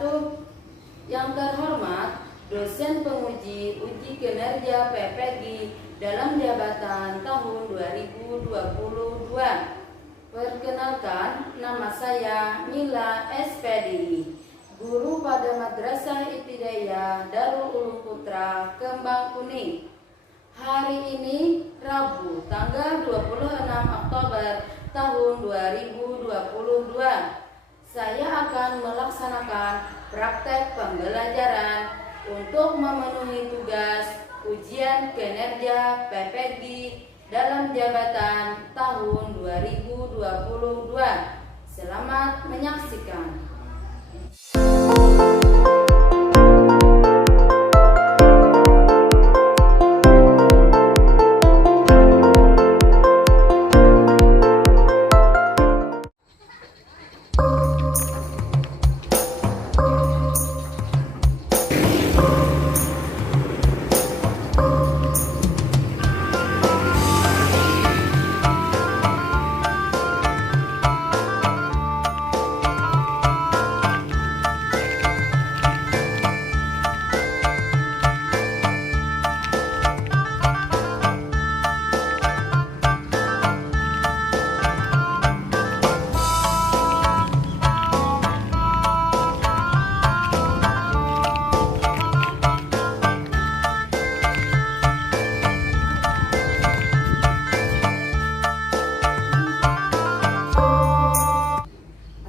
wabarakatuh. Yang terhormat dosen penguji uji kinerja PPG dalam jabatan tahun 2022. Perkenalkan, nama saya Mila SPD, guru pada Madrasah Ibtidaiyah Darul Ulum Putra Kembang Kuning. Hari ini Rabu tanggal 26 Oktober tahun 2022. Saya akan melaksanakan praktek pembelajaran untuk memenuhi tugas ujian kinerja PPG dalam jabatan tahun 2022. Selamat menyaksikan.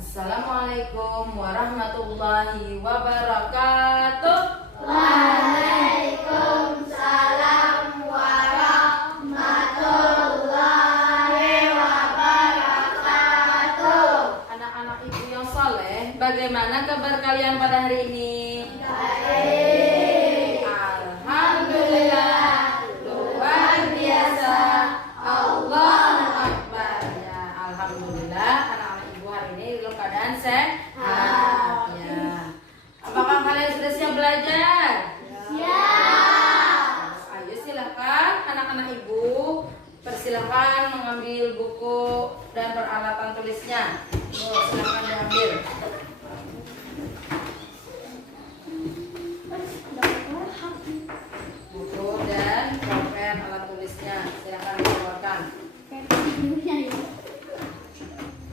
Assalamualaikum warahmatullahi wabarakatuh. Waalaikumsalam warahmatullahi wabarakatuh. Anak-anak ibu yang saleh, bagaimana kabar kalian pada hari ini? Baik. Alhamdulillah, luar biasa. Allahu Akbar. Ya, alhamdulillah anak-anak ibu hari ini dalam keadaan sehat. Ya. Apakah kalian sudah siap belajar? Ya. Ayo silakan anak-anak ibu, persilakan mengambil buku dan peralatan tulisnya. Silakan diambil. Buku dan pulpen alat tulisnya silakan dikeluarkan.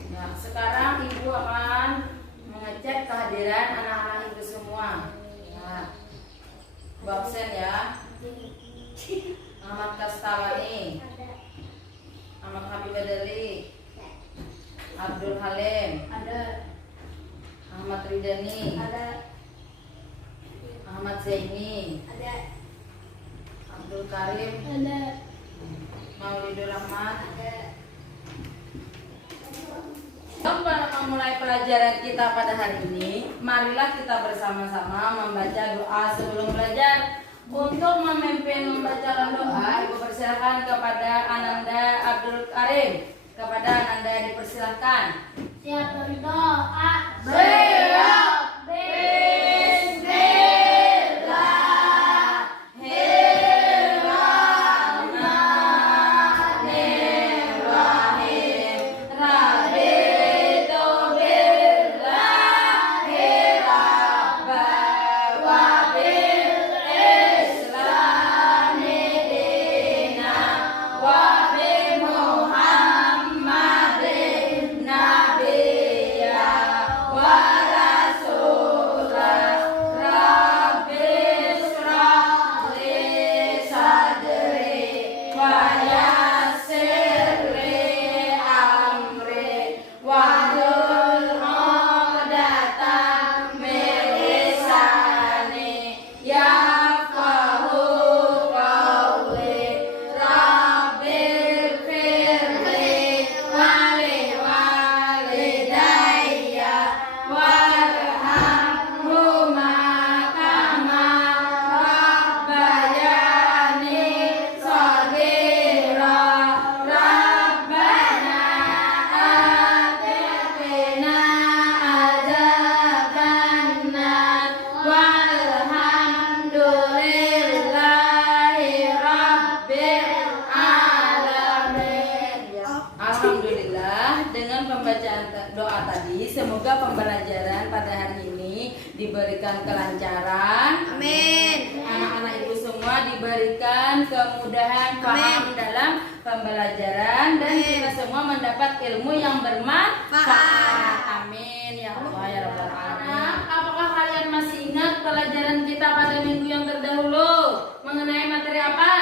Nah, sekarang ibu akan mengecek kehadiran anak-anak ibu semua. Nah, Bu absen ya. Ahmad Kastalani, Ahmad Habibadali, Abdul Halim, Ahmad Ridani, Ahmad Zaini, Abdul Karim, Maulidur Rahmat. Sebelum memulai pelajaran kita pada hari ini, marilah kita bersama-sama membaca doa sebelum belajar. Untuk memimpin membacakan doa, ibu persilakan kepada Ananda Abdul Karim. Kepada Ananda dipersilahkan. Siap berdoa. Wa diberikan kelancaran. Amin. Anak-anak ibu semua diberikan kemudahan paham dalam pembelajaran dan kita semua mendapat ilmu yang bermanfaat. Amin ya Allah ya Rabbal Alamin. Apakah kalian masih ingat pelajaran kita pada minggu yang terdahulu mengenai materi apa?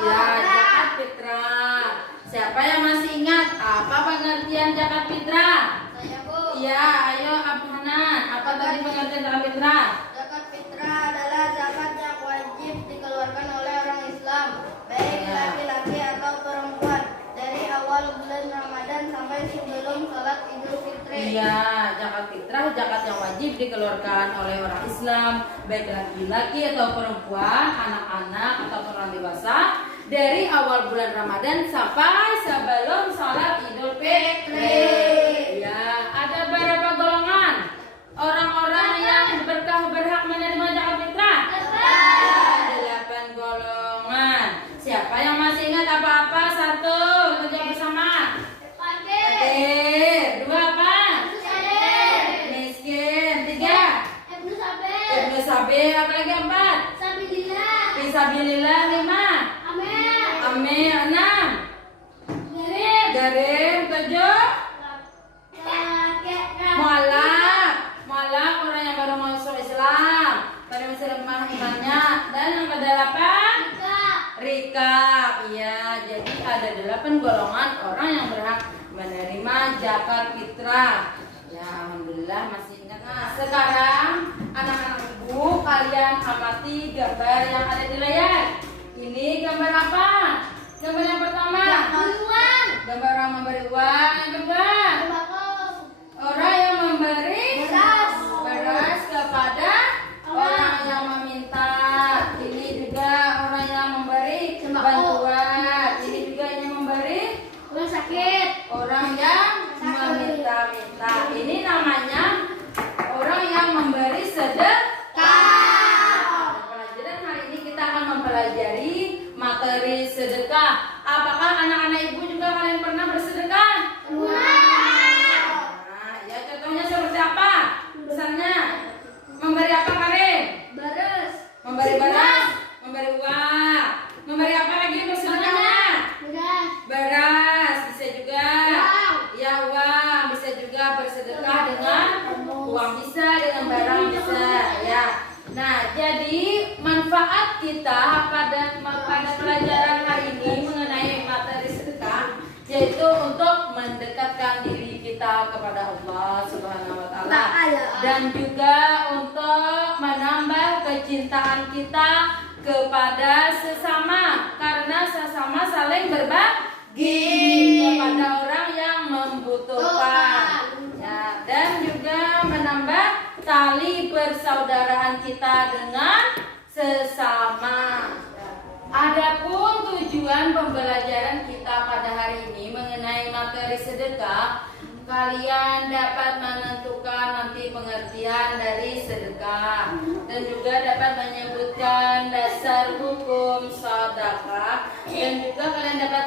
Ya, zakat fitrah. Siapa yang masih ingat apa pengertian zakat fitrah? Saya, Bu. Ya, ayo Abu Hanan. Apa tadi pengertian zakat fitrah? Zakat fitrah adalah zakat yang wajib dikeluarkan oleh orang Islam, baik laki-laki atau perempuan, dari awal bulan Ramadan sampai sebelum sholat Idul Fitri. Iya, zakat fitrah zakat yang wajib dikeluarkan oleh orang Islam, baik laki-laki atau perempuan, anak-anak ataupun orang dewasa, dari awal bulan Ramadan sampai sebelum sholat Idul Fitri. Ya, ada berapa golongan orang-orang yang berhak menerima zakat fitrah? 8 golongan. Siapa yang masih ingat apa-apa? 1, kita jawab bersama. Fakir. 2 apa? Miskin. 3 Ibnu Sabil. Apa lagi? 4 Fisabilillah. 5 Amin. 6 Garim. 7 Mualaf orang yang baru masuk Islam, pada masih lemah imannya. Dan yang ke-8 Rikab. Ya, jadi ada 8 golongan orang yang berhak menerima zakat fitrah. Ya, alhamdulillah masih ingat. Nah, sekarang anak-anak ibu kalian amati gambar yang ada di layar. Ini gambar apa? Gambar yang pertama, gambar orang memberi uang. Yang kedua, orang yang memberi beras kepada orang yang meminta. Ini juga orang yang memberi bantuan. Ini juga yang memberi orang yang meminta-minta. Ini namanya orang yang memberi sedekah. Pelajaran hari ini kita akan mempelajari materi sedekah. Apakah anak-anak ibu juga kalian pernah bersedekah? Nah, ya contohnya seperti apa? Misalnya memberi apa Karin? Memberi beras, memberi uang. Memberi apa lagi bersedekahnya? Beras, bisa juga. Ya, uang, bisa juga bersedekah dengan uang, bisa dengan barang, bisa ya. Nah, jadi manfaat kita pada pelajaran hari ini mengenai materi sedekah yaitu untuk mendekatkan diri kita kepada Allah Subhanahu wa taala dan juga untuk menambah kecintaan kita kepada sesama, karena sesama saling berbagi kepada orang yang membutuhkan. Ya, dan juga menambah tali persaudaraan kita dengan sesama. Adapun tujuan pembelajaran kita pada hari ini mengenai materi sedekah, kalian dapat menentukan nanti pengertian dari sedekah dan juga dapat menyebutkan dasar hukum sedekah dan juga kalian dapat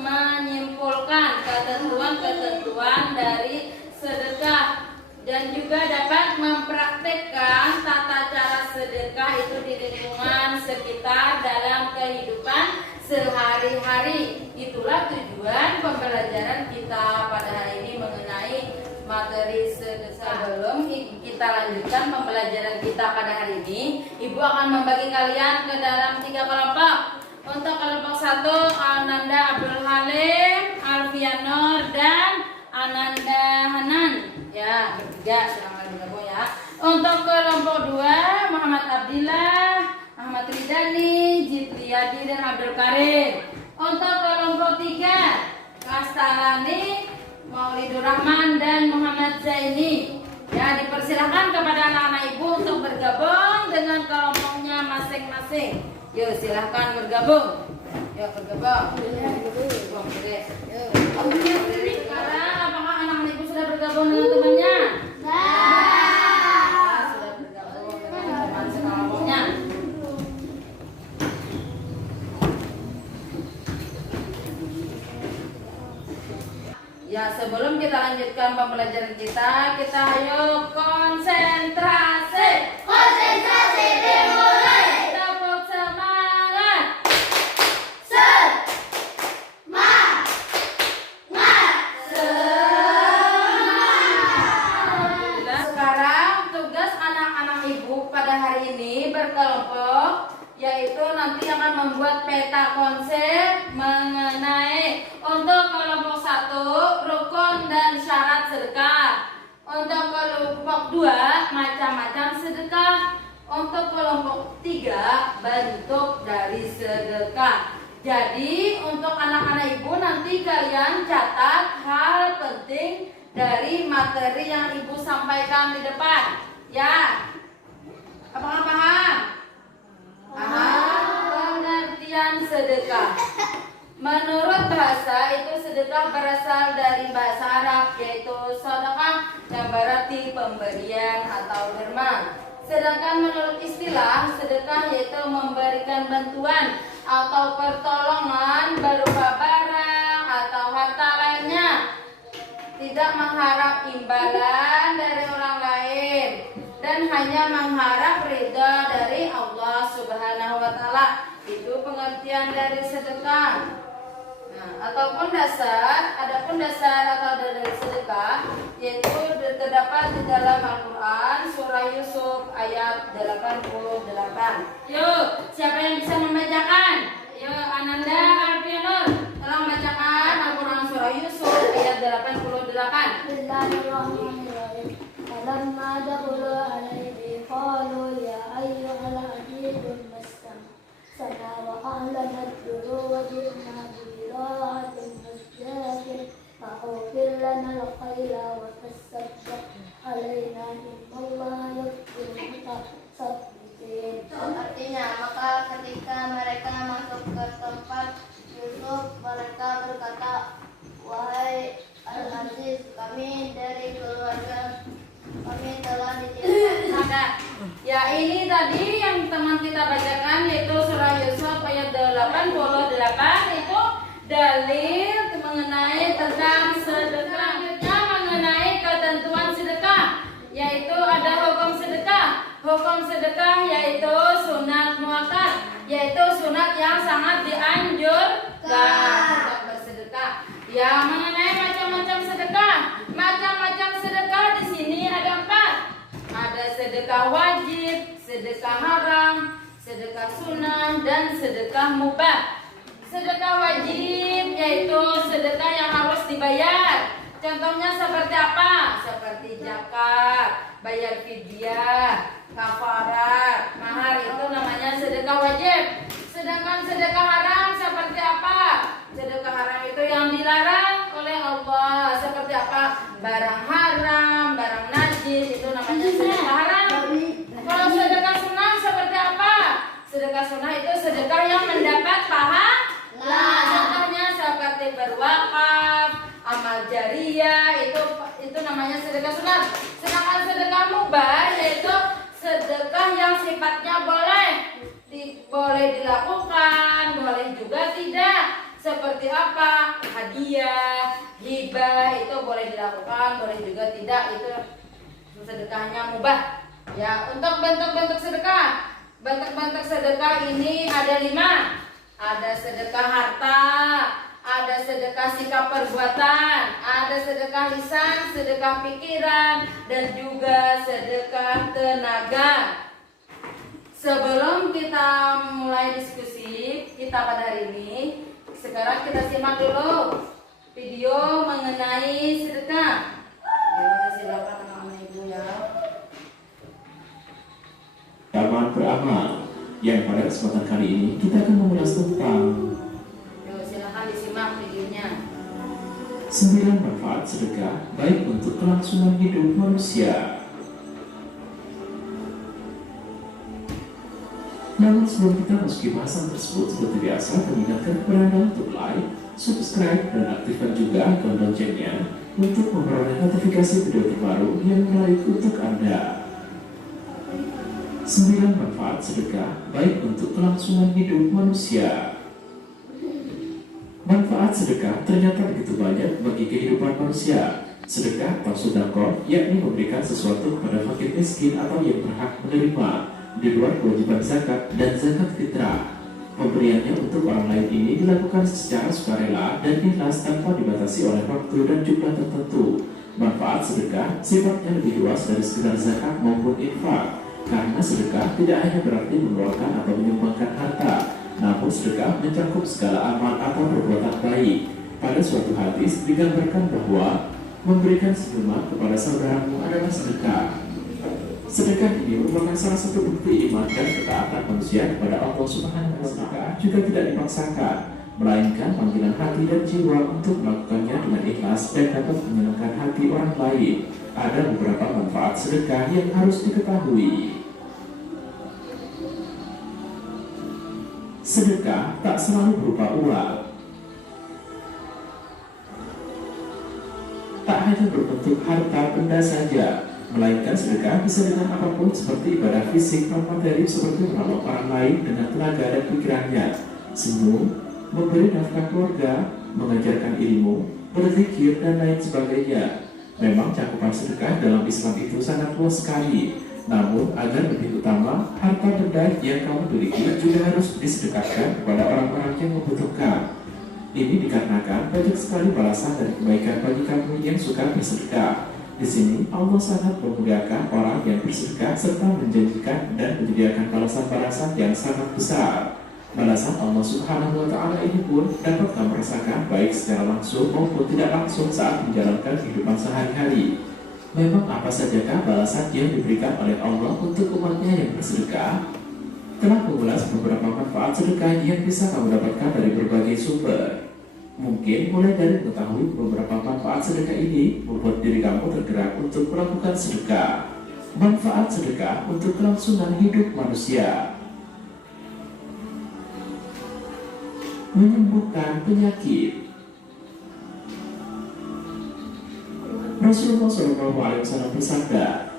menyimpulkan ketentuan-ketentuan dari sedekah dan juga dapat mempraktekkan tata cara sedekah itu di lingkungan sekitar dalam kehidupan sehari-hari. Itulah tujuan pembelajaran kita pada hari ini mengenai materi sedekah. Sebelum kita lanjutkan pembelajaran kita pada hari ini, Ibu akan membagi kalian ke dalam 3 kelompok. Untuk kelompok 1, Ananda Abdul Halim, Alfianor, dan Ananda Hanan. Ya, bertiga silahkan bergabung ya. Untuk kelompok 2, Muhammad Abdillah, Ahmad Ridani, Jitriyadi, dan Abdul Karim. Untuk kelompok 3, Kastalani, Maulidur Rahman, dan Muhammad Zaini. Ya, dipersilahkan kepada anak-anak ibu untuk bergabung dengan kelompoknya masing-masing. Yuk, silahkan bergabung. Yuk, bergabung. Sekarang apakah anak-anak ibu sudah bergabung dengan temannya? Sudah bergabung dengan teman sekelompoknya. Ya, sebelum kita lanjutkan pembelajaran kita ayo pada hari ini berkelompok, yaitu nanti akan membuat peta konsep mengenai untuk kelompok 1 rukun dan syarat sedekah, untuk kelompok 2 macam-macam sedekah, untuk kelompok 3 bentuk dari sedekah. Jadi untuk anak-anak ibu nanti kalian catat hal penting dari materi yang ibu sampaikan di depan, ya. Apakah paham? Pengertian sedekah. Menurut bahasa itu sedekah berasal dari bahasa Arab, yaitu sedekah yang berarti pemberian atau derma. Sedangkan menurut istilah sedekah yaitu memberikan bantuan atau pertolongan berupa barang atau harta lainnya, tidak mengharap imbalan dari orang lain dan hanya mengharap ridha dari Allah Subhanahu wa taala. Itu pengertian dari sedekah. Nah, adapun dasar atau dari sedekah yaitu terdapat di dalam Al-Qur'an surah Yusuf ayat 88. Yuk, siapa yang bisa membacakan? Yuk, Ananda Alfianur, tolong bacakan Al-Qur'an surah Yusuf ayat 88. Bismillahirrahmanirrahim. Falamma dakhalu alaihi qalu ya ayyuhal azizul mastamsana wa ahlana ad-duru wa ji'na bi-bida'atin muzjatin fa'ufir lana al-khayla wa tasaddaq alaina innallaha yuhibbul mutasabbihin. Artinya, maka ketika mereka masuk ke tempat Yusuf, mereka berkata, wahai Al-Aziz, kami dari keluarga kami telah dicintai. Ya, ini tadi yang teman kita bacakan yaitu surah Yusuf ayat 88 itu dalil mengenai tentang sedekah. Selanjutnya mengenai ketentuan sedekah, yaitu ada hukum sedekah. Hukum sedekah yaitu sunat muakkad, yaitu sunat yang sangat dianjurkan untuk bersedekah. Ya, mengenai macam-macam sedekah. Macam-macam sedekah di sini ada 4. Ada sedekah wajib, sedekah haram, sedekah sunnah, dan sedekah mubah. Sedekah wajib yaitu sedekah yang harus dibayar. Contohnya seperti apa? Seperti zakat, bayar fidyah, kafarat, mahar, itu namanya sedekah wajib. Sedangkan sedekah haram seperti apa? Sedekah haram itu yang dilarang oleh Allah. Seperti apa? Barang haram, barang najis, itu namanya sedekah haram. Kalau sedekah sunnah seperti apa? Sedekah sunnah itu sedekah yang mendapat pahala. Contohnya seperti berwakaf, amal jariyah, itu namanya sedekah sunnah. Sedangkan sedekah mubah yaitu sedekah yang sifatnya boleh dilakukan, boleh juga tidak. Seperti apa? Hadiah, hibah, itu boleh dilakukan, boleh juga tidak. Itu sedekahnya mubah. Ya, untuk bentuk-bentuk sedekah. Bentuk-bentuk sedekah ini ada 5. Ada sedekah harta, ada sedekah sikap perbuatan, ada sedekah lisan, sedekah pikiran, dan juga sedekah tenaga. Sebelum kita mulai diskusi kita pada hari ini, sekarang kita simak dulu video mengenai sedekah. Ya, silakan anak-anak ibu ya. Taman beramal yang pada kesempatan kali ini kita akan mengulas tentang Silakan disimak videonya. 9 manfaat sedekah baik untuk kelangsungan hidup manusia. Namun sebelum kita masuki bahasan tersebut, seperti biasa kami ingatkan kepada Anda untuk like, subscribe, dan aktifkan juga icon loncengnya untuk memperoleh notifikasi video terbaru yang menarik untuk Anda. 9 manfaat sedekah baik untuk kelangsungan hidup manusia. Manfaat sedekah ternyata begitu banyak bagi kehidupan manusia. Sedekah atau sedekah yakni memberikan sesuatu kepada fakir miskin atau yang berhak menerima di luar kewajiban zakat dan zakat fitrah. Pemberiannya untuk orang lain ini dilakukan secara sukarela dan ikhlas tanpa dibatasi oleh waktu dan jumlah tertentu. Manfaat sedekah sifatnya lebih luas dari sekedar zakat maupun infak. Karena sedekah tidak hanya berarti mengeluarkan atau menyumbangkan harta, namun sedekah mencakup segala amal atau perbuatan baik. Pada suatu hadis digambarkan bahwa memberikan senyuman kepada saudaramu adalah sedekah. Sedekah ini merupakan salah satu bukti iman dan ketaatan manusia kepada Allah Subhanahu wa Ta'ala, juga tidak dipaksakan, melainkan panggilan hati dan jiwa untuk melakukannya dengan ikhlas dan dapat menyenangkan hati orang lain. Ada beberapa manfaat sedekah yang harus diketahui. Sedekah tak selalu berupa uang. Tak hanya berbentuk harta benda saja, melainkan sedekah bisa dengan apapun, seperti ibadah fisik non materi seperti menolong orang lain dengan tenaga dan pikirannya, senyum, memberi nafkah keluarga, mengajarkan ilmu, berzikir, dan lain sebagainya. Memang cakupan sedekah dalam Islam itu sangat luas sekali. Namun agar lebih utama, harta benda yang kamu miliki juga harus disedekahkan kepada orang-orang yang membutuhkan. Ini dikarenakan banyak sekali balasan dan kebaikan bagi kamu yang suka bersedekah. Di sini Allah sangat memuliakan orang yang bersedekah serta menjanjikan dan menyediakan balasan-balasan yang sangat besar. Balasan Allah Subhanahu wa Ta'ala ini pun dapat kamu rasakan baik secara langsung maupun tidak langsung saat menjalankan kehidupan sehari-hari. Memang apa sajakah balasan yang diberikan oleh Allah untuk umatnya yang bersedekah? Telah mengulas beberapa manfaat sedekah yang bisa kamu dapatkan dari berbagai sumber. Mungkin mulai dari mengetahui beberapa manfaat sedekah ini membuat diri kamu tergerak untuk melakukan sedekah. Manfaat sedekah untuk kelangsungan hidup manusia: menyembuhkan penyakit. Rasulullah SAW bersabda,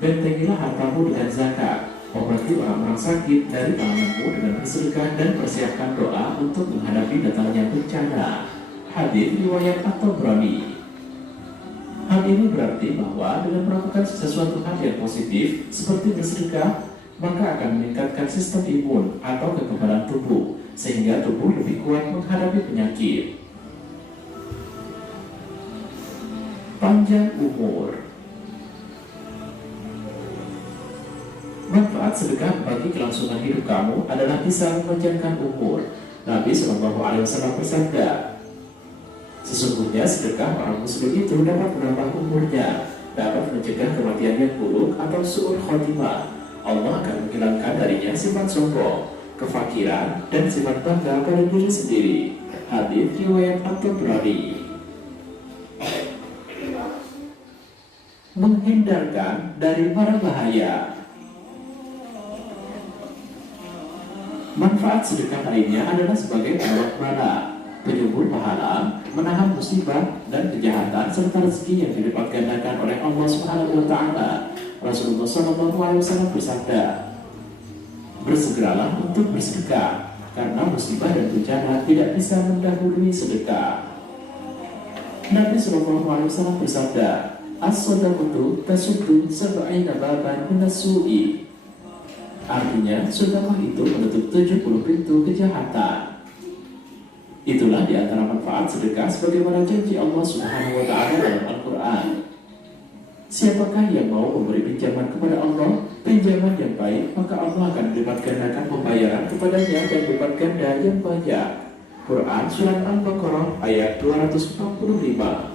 bentengilah hartamu dengan zakat, obati orang-orang sakit dari tanganmu dengan bersedekah, dan persiapkan doa untuk menghadapi datangnya bencana. Hadis riwayat At-Tabrani. Hal ini berarti bahwa dengan melakukan sesuatu hal yang positif seperti bersedekah, maka akan meningkatkan sistem imun atau kekebalan tubuh, sehingga tubuh lebih kuat menghadapi penyakit. Panjang umur. Manfaat sedekah bagi kelangsungan hidup kamu adalah bisa memanjangkan umur. Nabi SAW bersabda, sesungguhnya sedekah orang muslim itu dapat menambah umurnya, dapat mencegah kematian yang buruk atau su'ul khotimah. Allah akan menghilangkan darinya sifat sombong, kefakiran, dan sifat bangga pada diri sendiri. Hadis riwayat At-Tabrani. Menghindarkan dari mara bahaya. Manfaat sedekah lainnya adalah sebagai penolak bala, penyumbur pahala, menahan musibah dan kejahatan, serta rezeki yang dilipat gandakan oleh Allah Subhanahu wa Ta'ala. Rasulullah SAW bersabda, bersegeralah untuk bersedekah, karena musibah dan bencana tidak bisa mendahului sedekah. Nabi SAW bersabda, as-sadaqatu tasuddu sab'ina baban minas su'i. Artinya, sedekah itu menutup 70 pintu kejahatan. Itulah di antara manfaat sedekah sebagaimana janji Allah Subhanahu wa Ta'ala dalam Al-Quran. Siapakah yang mau memberi pinjaman kepada Allah, pinjaman yang baik, maka Allah akan melipat gandakan pembayaran kepadanya dan lipat ganda yang banyak. Quran Surat Al-Baqarah ayat 245.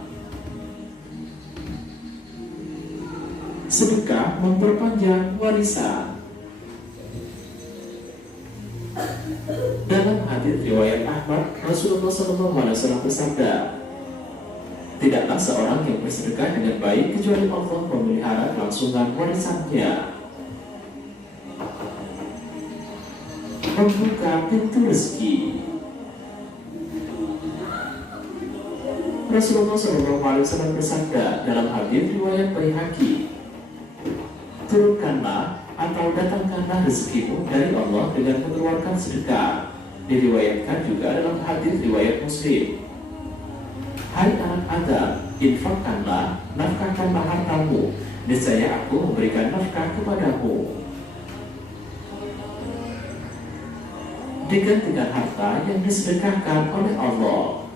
Sedekah memperpanjang warisan. Dalam hadis riwayat Ahmad, Rasulullah SAW bersabda, tidaklah seorang yang bersedekah dengan baik kecuali Allah memelihara kelangsungan warisannya. Membuka pintu rezeki. Rasulullah SAW bersabda dalam hadis riwayat Baihaqi, turunkanlah atau datangkanlah rezekimu dari Allah dengan mengeluarkan sedekah. Diriwayatkan juga dalam hadis riwayat Muslim, hai anak Adam, infakkanlah, nafkahkanlah hartamu, niscaya aku memberikan nafkah kepadamu. Digantikan harta yang disedekahkan oleh Allah.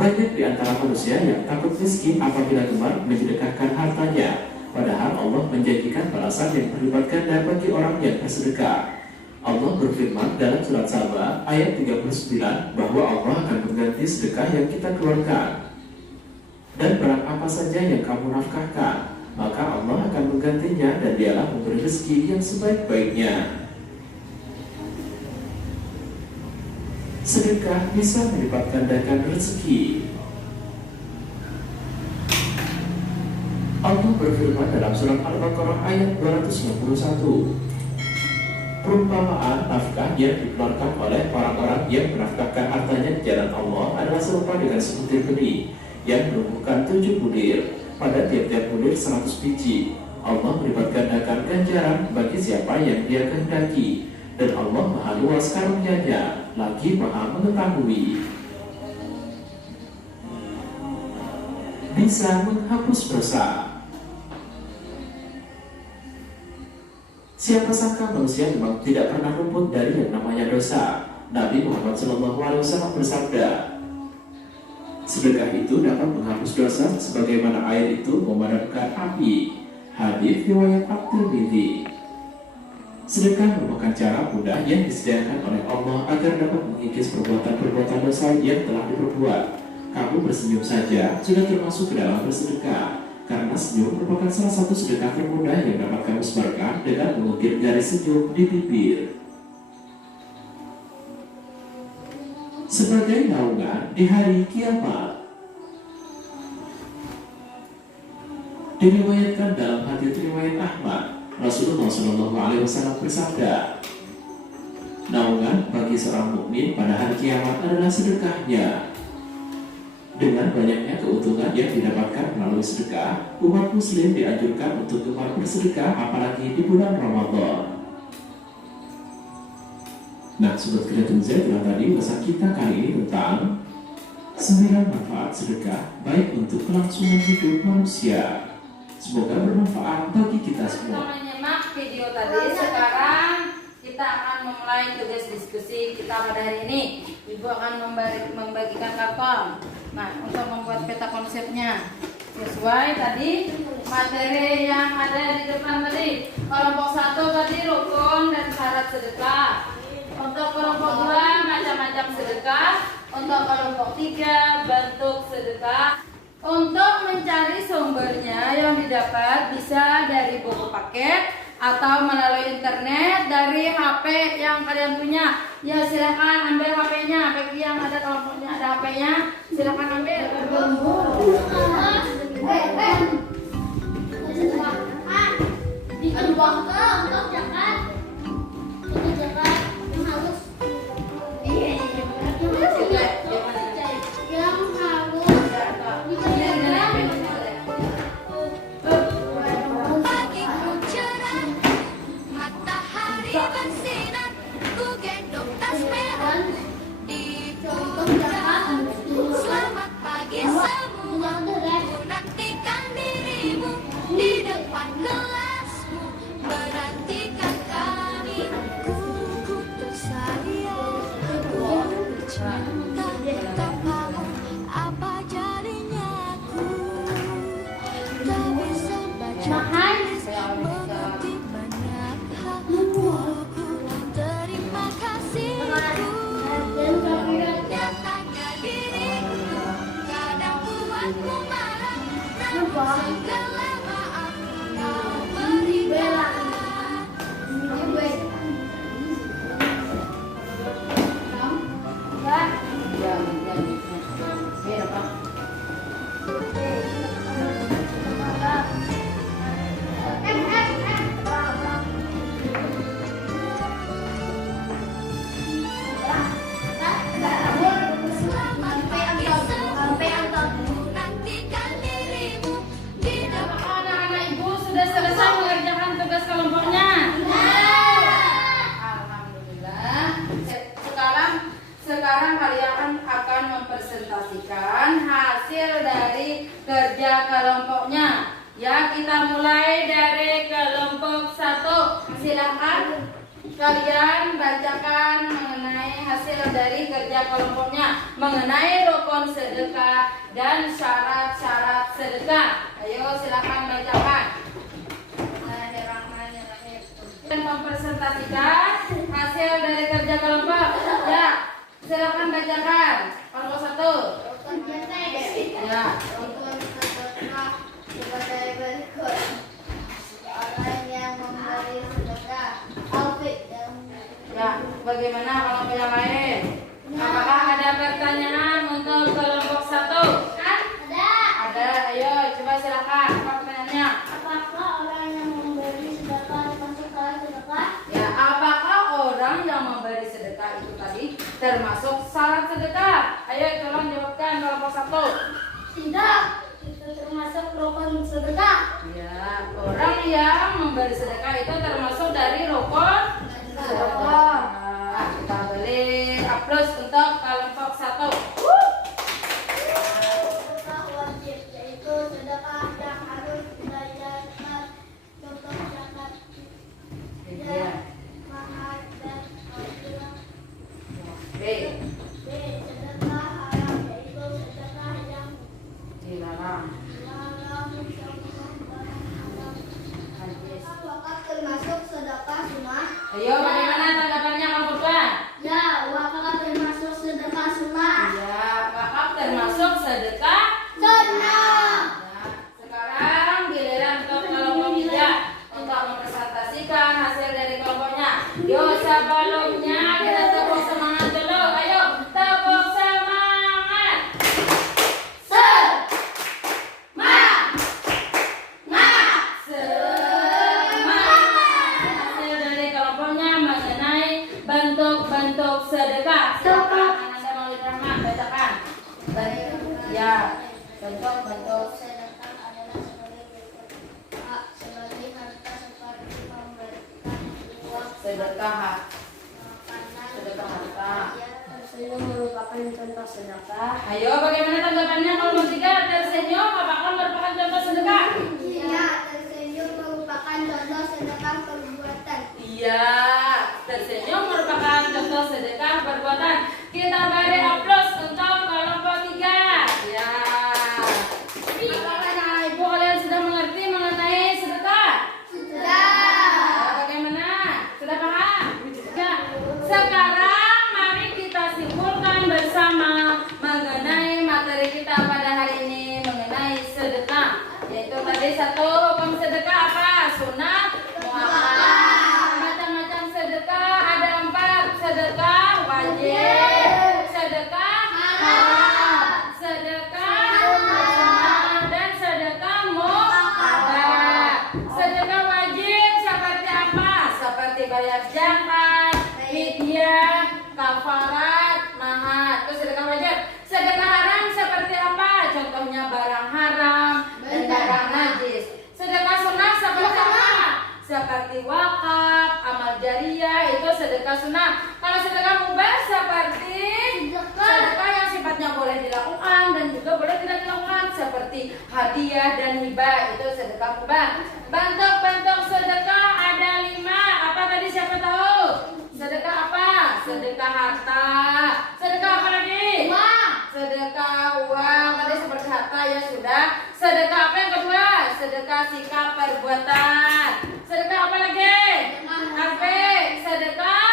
Banyak di antara manusia yang takut miskin apabila gemar mensedekahkan hartanya, padahal Allah menjanjikan balasan yang berlipat ganda bagi orang yang bersedekah. Allah berfirman dalam surat Saba ayat 39 bahwa Allah akan mengganti sedekah yang kita keluarkan. Dan barang apa saja yang kamu nafkahkan, maka Allah akan menggantinya dan dialah memberi rezeki yang sebaik-baiknya. Sedekah bisa melipat gandakan rezeki. Allah berfirman dalam surat Al-Baqarah ayat 251. Perumpamaan nafkah yang dikeluarkan oleh orang-orang yang menafkahkan hartanya di jalan Allah adalah serupa dengan sebutir benih yang menumbuhkan 7 bulir, pada tiap-tiap bulir 100 biji. Allah melipat gandakan ganjaran bagi siapa yang Dia kehendaki, dan Allah Maha luas karunia-Nya, lagi Maha mengetahui. Bisa menghapus dosa. Siapa sangka manusia memang tidak pernah luput dari yang namanya dosa. Nabi Muhammad SAW bersabda, sedekah itu dapat menghapus dosa sebagaimana air itu memadamkan api. Hadis riwayat At-Tirmidzi. Sedekah merupakan cara mudah yang disediakan oleh Allah agar dapat mengikis perbuatan-perbuatan dosa yang telah diperbuat. Kamu bersenyum saja sudah termasuk ke dalam bersedekah, karena senyum merupakan salah satu sedekah termudah yang dapat kamu sebarkan dengan mengukir garis senyum di bibir. Sebagai naungan di hari kiamat. Diriwayatkan dalam hadits riwayat Ahmad, Rasulullah SAW bersabda, naungan bagi seorang mukmin pada hari kiamat adalah sedekahnya. Dengan banyaknya keuntungan yang didapatkan melalui sedekah, umat muslim dianjurkan untuk gemar bersedekah apalagi di bulan Ramadan. Nah, Sobat Kreatif Z, itulah tadi ulasan kita kali ini tentang 9 manfaat sedekah baik untuk kelangsungan hidup manusia. Semoga bermanfaat bagi kita semua. Telah menyimak video tadi, sekarang kita akan memulai tugas diskusi kita pada hari ini. Ibu akan membagikan karton. Nah, untuk membuat peta konsepnya sesuai tadi materi yang ada di depan tadi. Kelompok 1 tadi rukun dan syarat sedekah. Untuk kelompok 2 macam-macam sedekah. Untuk kelompok 3 bentuk sedekah. Untuk mencari sumbernya yang didapat bisa dari buku paket atau melalui internet dari HP yang kalian punya. Ya, silakan ambil HP-nya. Bagi yang ada kelompoknya ada HP-nya, silakan ambil. Selamat pagi semua, ku nantikan dirimu di depan kelasmu, menantikan kami. Ku tersayang, ku bercinta, tak tahu apa jadinya ku. Tak bisa baca tulis, mengerti banyak hal. Ku terima kasihku. Nyatanya diriku kadang buatku marah, namun segala maaf kau berikan. Selamat pagi semua, ku nantikan dirimu di depan. Anak-anak ibu sudah selesai mengerjakan tugas kelompoknya. Alhamdulillah. Sekarang kalian akan mempresentasikan hasil dari kerja kelompoknya. Ya, kita mulai dari kelompok 1. Silakan. kalian bacakan mengenai hasil dari kerja kelompoknya, mengenai rukun sedekah dan syarat-syarat sedekah. Ayo silakan bacakan. Dan mempresentasikan hasil dari kerja kelompok. Ya, silakan bacakan. Kelompok 1. Ya. Rukun sedekah sebagai berikut. Orang yang memberi sedekah. Ya, bagaimana kelompok yang lain? Apakah ada pertanyaan untuk kelompok 1? Ada. Ayo, coba silakan. Apa pertanyaannya? Apakah orang yang memberi sedekah termasuk salah sedekah? Ya, apakah orang yang memberi sedekah itu tadi termasuk syarat sedekah? Ayo, tolong jawabkan kelompok 1. Tidak, itu termasuk rukun sedekah. Ya, orang yang memberi sedekah itu termasuk dari rukun sedekah. Kita beri aplaus untuk kelompok 1. Sedekah wajib, yaitu sedekah yang harus dibayarkan. Contoh zakat, Iya. mahar, dan khadilah. B. B. Sedekah haram, yaitu sedekah yang Dilarang. dilarang contoh barang haram. Najis. Wakaf termasuk sedekah sunnah. Ayo, bagaimana tanggapannya kelompok 2? Ya, wakaf termasuk sedekah sunnah. Ya, wakaf termasuk sedekah Sunnah. Ya, sekarang giliran untuk kelompok 3 untuk mempresentasikan hasil dari kelompoknya. Yo, sebelumnya kita tepuk semangat dulu. Ayo, tepuk semangat. Semangat. Hasil dari kelompoknya mengenai bentuk-bentuk sedekah. Silakan Anda Maulid Rahman bacakan. Ya, bentuk-bentuk Sedekah adalah sebagai berikut. A. Sebagai harta seperti memberikan uang, sedekah. makanan, Sedekah harta. tersenyum merupakan contoh sedekah. Ayo, bagaimana tanggapannya kelompok 3? Tersenyum apakah merupakan contoh sedekah? Iya, tersenyum merupakan contoh sedekah perbuatan. Iya, tersenyum merupakan contoh sedekah perbuatan. Kita beri aplaus untuk kelompok 3. Ya. Apakah anak ibu kalian sudah mengerti mengenai sedekah? Sudah. Bagaimana? Sudah paham? Ya. Sekarang mari kita simpulkan bersama mengenai materi kita pada hari ini mengenai sedekah. Yaitu tadi 1, hukum sedekah apa? Sunat, muakkad. Macam-macam sedekah ada 4. Sedekah wajib, sedekah haram, sedekah sunnah, dan sedekah muakkad. Sedekah wajib seperti apa? Seperti bayar zakat, fidyah, kafarat, mahar. Itu sedekah wajib. Sedekah haram seperti apa? Contohnya barang haram dan barang najis. Sedekah sunnah seperti apa? Seperti wakaf, amal jariyah, itu sedekah sunnah. Kalau sedekah mubah seperti sedekah yang sifatnya boleh dilakukan dan juga boleh tidak dilakukan, seperti hadiah dan hibah, itu sedekah mubah. Bentuk-bentuk sedekah ada 5. Apa tadi siapa tahu? Sedekah apa? Sedekah harta. Sedekah apa lagi? Uang. Sedekah uang. Tadi seperti harta ya sudah. Sedekah apa yang kedua? Sedekah sikap perbuatan. Sedekah apa lagi? Apa? Sedekah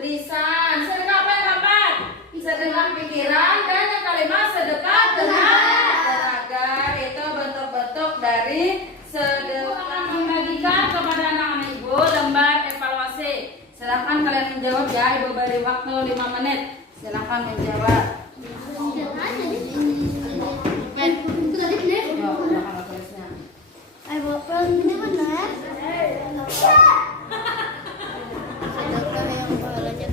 lisan. Sedekah apa yang keempat? Sedekah pikiran. Dan yang kelima sedekah tenaga. Itu bentuk-bentuk dari sedekah. Membagikan kepada anak-anak ibu lembar evaluasi. Silakan kalian menjawab ya. Ibu beri waktu 5 menit. Silakan menjawab. Yo, silakan tulisnya. Sedekah yang pahalanya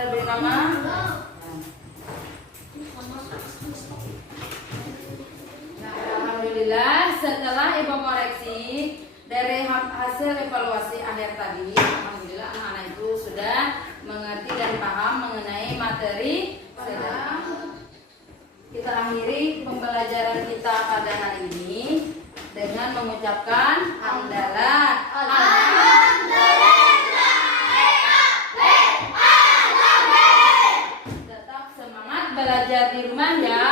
Kita beri nama. Nah, alhamdulillah setelah ibu koreksi dari hasil evaluasi akhir tadi, alhamdulillah anak-anak itu sudah mengerti dan paham mengenai materi sedang. Kita akhiri pembelajaran kita pada hari ini dengan mengucapkan hamdalah. Tetap semangat belajar di rumah ya.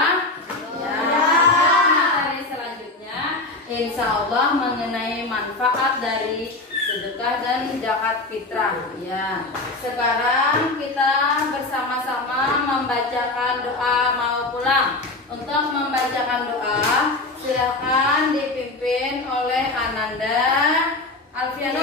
Materi selanjutnya insya Allah mengenai manfaat dari sedekah dan zakat fitrah ya. Sekarang kita bersama-sama membacakan doa mau pulang. Untuk membacakan doa silakan dipimpin oleh Ananda Alfiana